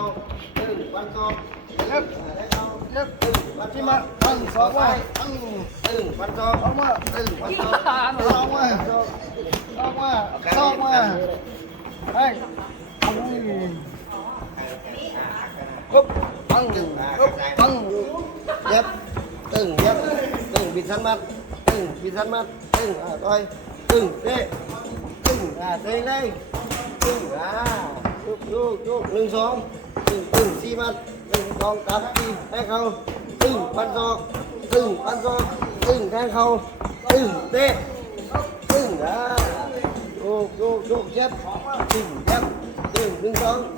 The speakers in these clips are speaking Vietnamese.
cao từ quan co lớp lớp từ quan chim ạ tăng số quay tăng từ quan co không ạ từ quan co không ạ không ạ không ạ đây cúp tăng cúp tăng dép từng dép từng bị săn mắt từng bị săn mắt từng à coi từng tê từng à tê đây từng à chúc chúc chúc lưng xuống từng từng xi măng, từng con tám kim hai khâu từng ban do từng ban do khâu, từng tê, từng đã ô ô ô chép, từng chép, từng đứng sóng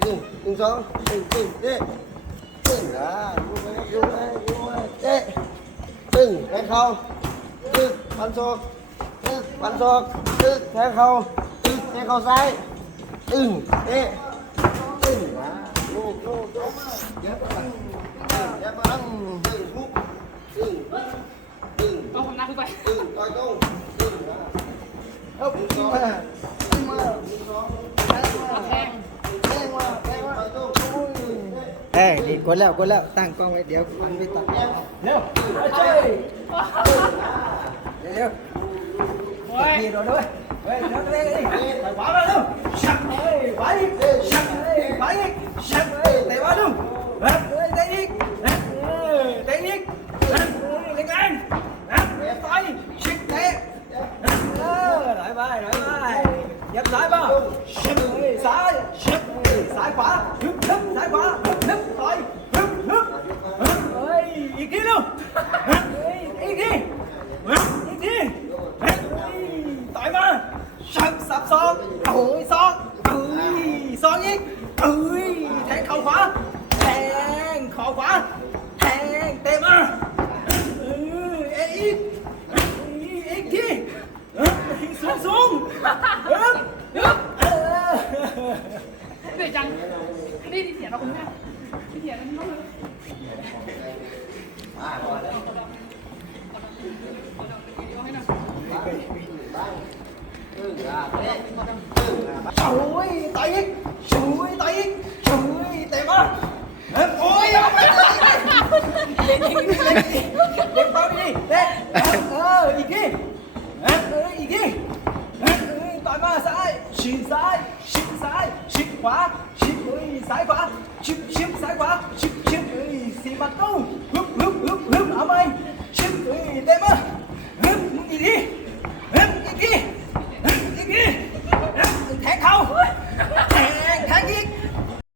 từng đứng sóng từng từng tê, từng đã tê, từng hai khâu, từng ban do từng ban do khâu, từng hai khâu sai, từng tê. เย็บไปเย็บไปตึงปุ๊บตึงตึง เอาผมนับขึ้นไป ตึงต่อยตรงตึงอ่ะ อึ๊บที่มาที่มา หนึ่งสอง แทงมา แทง แทงมาแทงมา ต่อยตรง อุ้ย เอ้ยนี่กดแล้วกดแล้วตั้งกล้องไว้เดี๋ยวมันไม่ตัด เร็วเจ้ย เร็ว โอ้ย ๆพี่เราด้วยเฮ้ยเร็วเร็วเร็วไปขวามาเร็วชักเฮ้ยไปอี ิ ยับซ้ายมาชิกเฮ้ยซ้ายชิกเฮ้ยซ้ายขวาฮึบฮึบซ้ายขวาฮึบฮึบต่อยฮึบฮึบเฮ้ยอีกทีนึงเฮ้ยอีกทีอีกทีต่อยมาชักสับซองโอ้ยซองเอ้ยซองอีกเอ้ยแทงเข่าขวาแทงเข่าขวาแทงเตะมาเออเอ้ยอีกเอ้ยอีกทีเอ้ยสูงสูง เอ้ยเอ้ยเออเหนื่อยจังนี่ที่เสียเราคุณแม่ที่เสียเราไม่รู้เลยตึงอะเจ๊ตึงอะช่วยเตะอีกช่วยเตะอีกช่วยเตะมาเอ้ยโอ้ยเอาไปเลย 心塞心塞心挂心内塞挂心心塞挂心心